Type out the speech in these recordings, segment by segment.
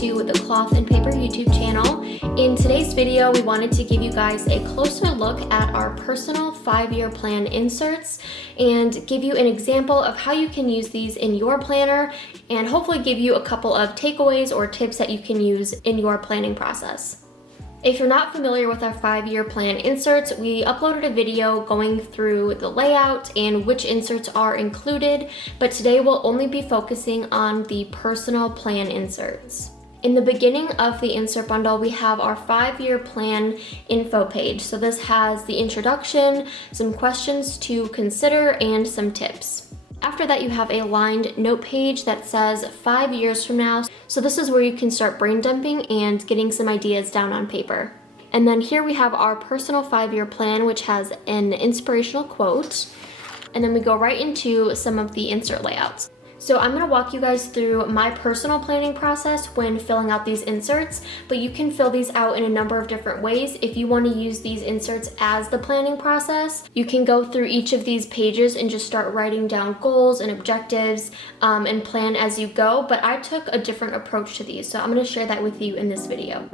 to the Cloth and Paper YouTube channel. In today's video, we wanted to give you guys a closer look at our personal 5-year plan inserts and give you an example of how you can use these in your planner and hopefully give you a couple of takeaways or tips that you can use in your planning process. If you're not familiar with our 5-year plan inserts, we uploaded a video going through the layout and which inserts are included, but today we'll only be focusing on the personal plan inserts. In the beginning of the insert bundle, we have our 5-year plan info page. So this has the introduction, some questions to consider, and some tips. After that, you have a lined note page that says 5 years from now. So this is where you can start brain dumping and getting some ideas down on paper. And then here we have our personal 5-year plan, which has an inspirational quote. And then we go right into some of the insert layouts. So I'm gonna walk you guys through my personal planning process when filling out these inserts, but you can fill these out in a number of different ways. If you wanna use these inserts as the planning process, you can go through each of these pages and just start writing down goals and objectives and plan as you go, but I took a different approach to these, so I'm gonna share that with you in this video.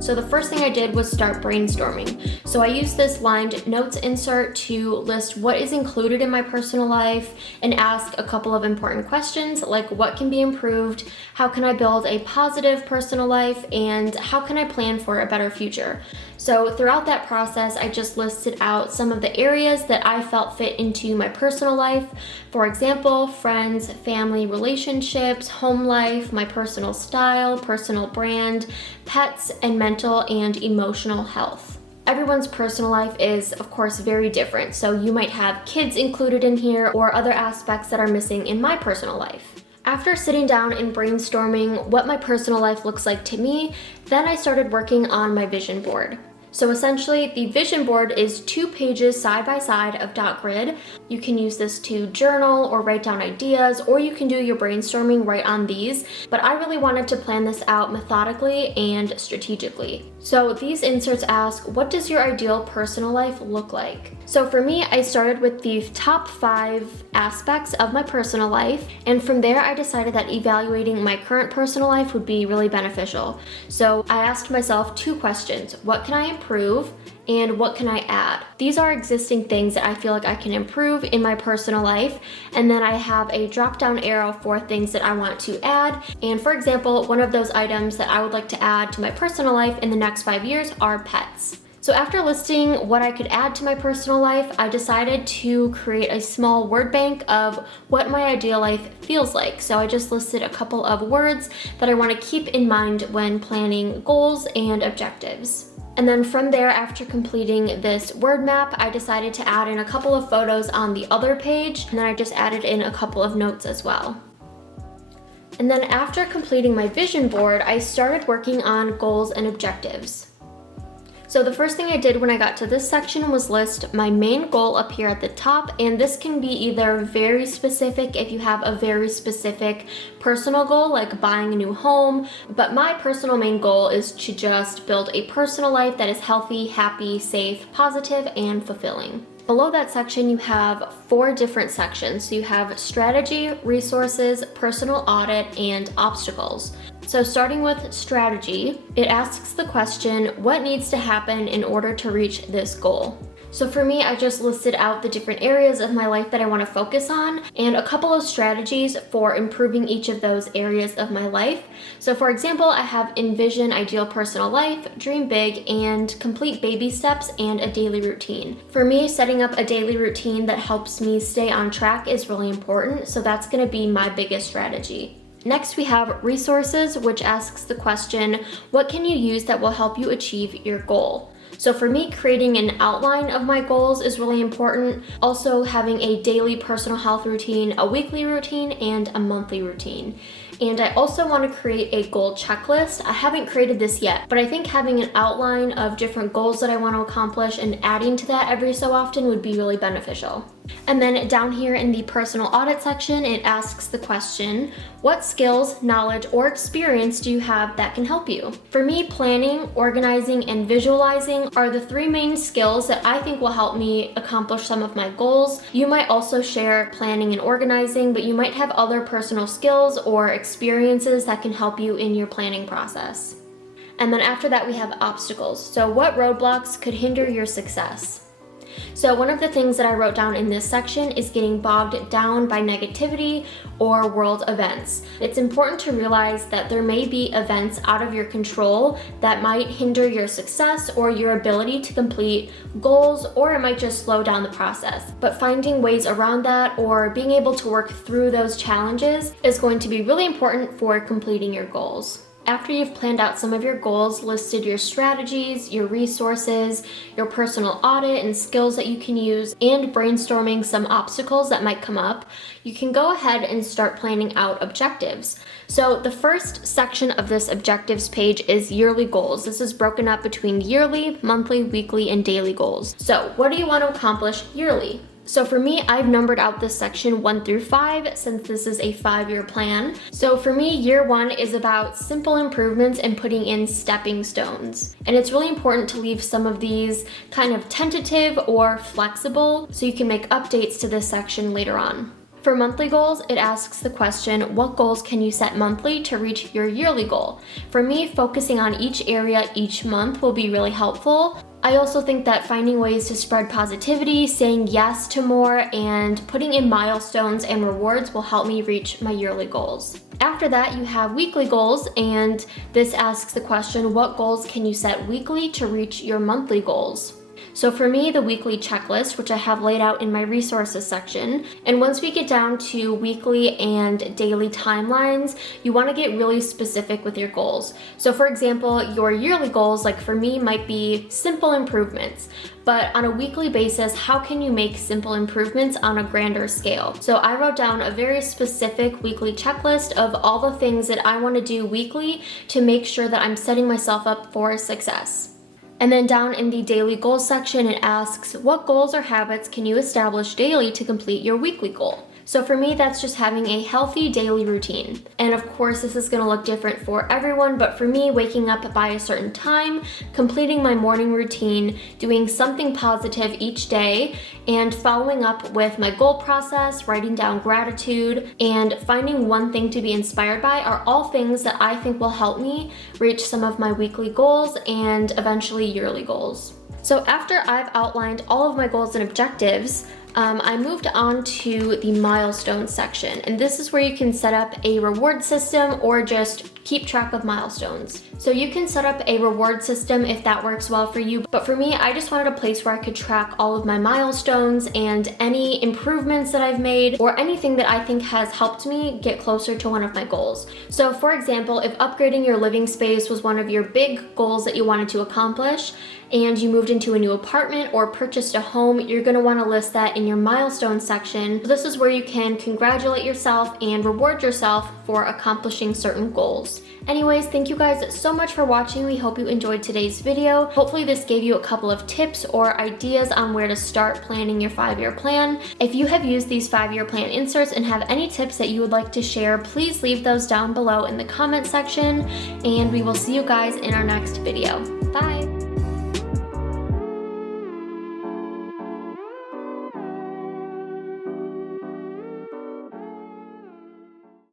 So the first thing I did was start brainstorming. So I used this lined notes insert to list what is included in my personal life and ask a couple of important questions like what can be improved, how can I build a positive personal life, and how can I plan for a better future. So throughout that process, I just listed out some of the areas that I felt fit into my personal life. For example, friends, family, relationships, home life, my personal style, personal brand, pets, and mental and emotional health. Everyone's personal life is, of course, very different. So you might have kids included in here or other aspects that are missing in my personal life. After sitting down and brainstorming what my personal life looks like to me, then I started working on my vision board. So essentially, the vision board is 2 pages side by side of dot grid. You can use this to journal or write down ideas, or you can do your brainstorming right on these, but I really wanted to plan this out methodically and strategically. So these inserts ask, what does your ideal personal life look like? So for me, I started with the top 5 aspects of my personal life, and from there I decided that evaluating my current personal life would be really beneficial. So I asked myself 2 questions. What can I improve? And what can I add? These are existing things that I feel like I can improve in my personal life. And then I have a drop-down arrow for things that I want to add. And for example, one of those items that I would like to add to my personal life in the next 5 years are pets. So after listing what I could add to my personal life, I decided to create a small word bank of what my ideal life feels like. So I just listed a couple of words that I want to keep in mind when planning goals and objectives. And then from there, after completing this word map, I decided to add in a couple of photos on the other page, and then I just added in a couple of notes as well. And then after completing my vision board, I started working on goals and objectives. So the first thing I did when I got to this section was list my main goal up here at the top, and this can be either very specific if you have a very specific personal goal like buying a new home, but my personal main goal is to just build a personal life that is healthy, happy, safe, positive, and fulfilling. Below that section, you have 4 different sections. So you have strategy, resources, personal audit, and obstacles. So starting with strategy, it asks the question, what needs to happen in order to reach this goal? So for me, I just listed out the different areas of my life that I want to focus on and a couple of strategies for improving each of those areas of my life. So for example, I have envision ideal personal life, dream big, and complete baby steps and a daily routine. For me, setting up a daily routine that helps me stay on track is really important, so that's going to be my biggest strategy. Next, we have resources, which asks the question, what can you use that will help you achieve your goal? So for me, creating an outline of my goals is really important. Also having a daily personal health routine, a weekly routine, and a monthly routine. And I also want to create a goal checklist. I haven't created this yet, but I think having an outline of different goals that I want to accomplish and adding to that every so often would be really beneficial. And then down here in the personal audit section, it asks the question, what skills, knowledge, or experience do you have that can help you? For me, planning, organizing, and visualizing are the three main skills that I think will help me accomplish some of my goals. You might also share planning and organizing, but you might have other personal skills or experiences that can help you in your planning process. And then after that, we have obstacles. So what roadblocks could hinder your success? So one of the things that I wrote down in this section is getting bogged down by negativity or world events. It's important to realize that there may be events out of your control that might hinder your success or your ability to complete goals, or it might just slow down the process. But finding ways around that or being able to work through those challenges is going to be really important for completing your goals. After you've planned out some of your goals, listed your strategies, your resources, your personal audit and skills that you can use, and brainstorming some obstacles that might come up, you can go ahead and start planning out objectives. So the first section of this objectives page is yearly goals. This is broken up between yearly, monthly, weekly, and daily goals. So what do you want to accomplish yearly? So for me, I've numbered out this section 1 through 5 since this is a 5-year plan. So for me, year 1 is about simple improvements and putting in stepping stones. And it's really important to leave some of these kind of tentative or flexible so you can make updates to this section later on. For monthly goals, it asks the question, what goals can you set monthly to reach your yearly goal? For me, focusing on each area each month will be really helpful. I also think that finding ways to spread positivity, saying yes to more, and putting in milestones and rewards will help me reach my yearly goals. After that, you have weekly goals, and this asks the question, what goals can you set weekly to reach your monthly goals? So for me, the weekly checklist, which I have laid out in my resources section, and once we get down to weekly and daily timelines, you want to get really specific with your goals. So for example, your yearly goals, like for me, might be simple improvements. But on a weekly basis, how can you make simple improvements on a grander scale? So I wrote down a very specific weekly checklist of all the things that I want to do weekly to make sure that I'm setting myself up for success. And then down in the daily goals section, it asks, what goals or habits can you establish daily to complete your weekly goal? So for me, that's just having a healthy daily routine. And of course, this is gonna look different for everyone, but for me, waking up by a certain time, completing my morning routine, doing something positive each day, and following up with my goal process, writing down gratitude, and finding one thing to be inspired by are all things that I think will help me reach some of my weekly goals and eventually yearly goals. So after I've outlined all of my goals and objectives, I moved on to the milestones section, and this is where you can set up a reward system or just keep track of milestones. So you can set up a reward system if that works well for you, but for me, I just wanted a place where I could track all of my milestones and any improvements that I've made or anything that I think has helped me get closer to one of my goals. So for example, if upgrading your living space was one of your big goals that you wanted to accomplish, and you moved into a new apartment or purchased a home, you're gonna wanna list that in your milestones section. So this is where you can congratulate yourself and reward yourself for accomplishing certain goals. Anyways, thank you guys so much for watching. We hope you enjoyed today's video. Hopefully this gave you a couple of tips or ideas on where to start planning your 5-year plan. If you have used these 5-year plan inserts and have any tips that you would like to share, please leave those down below in the comment section, and we will see you guys in our next video. Bye!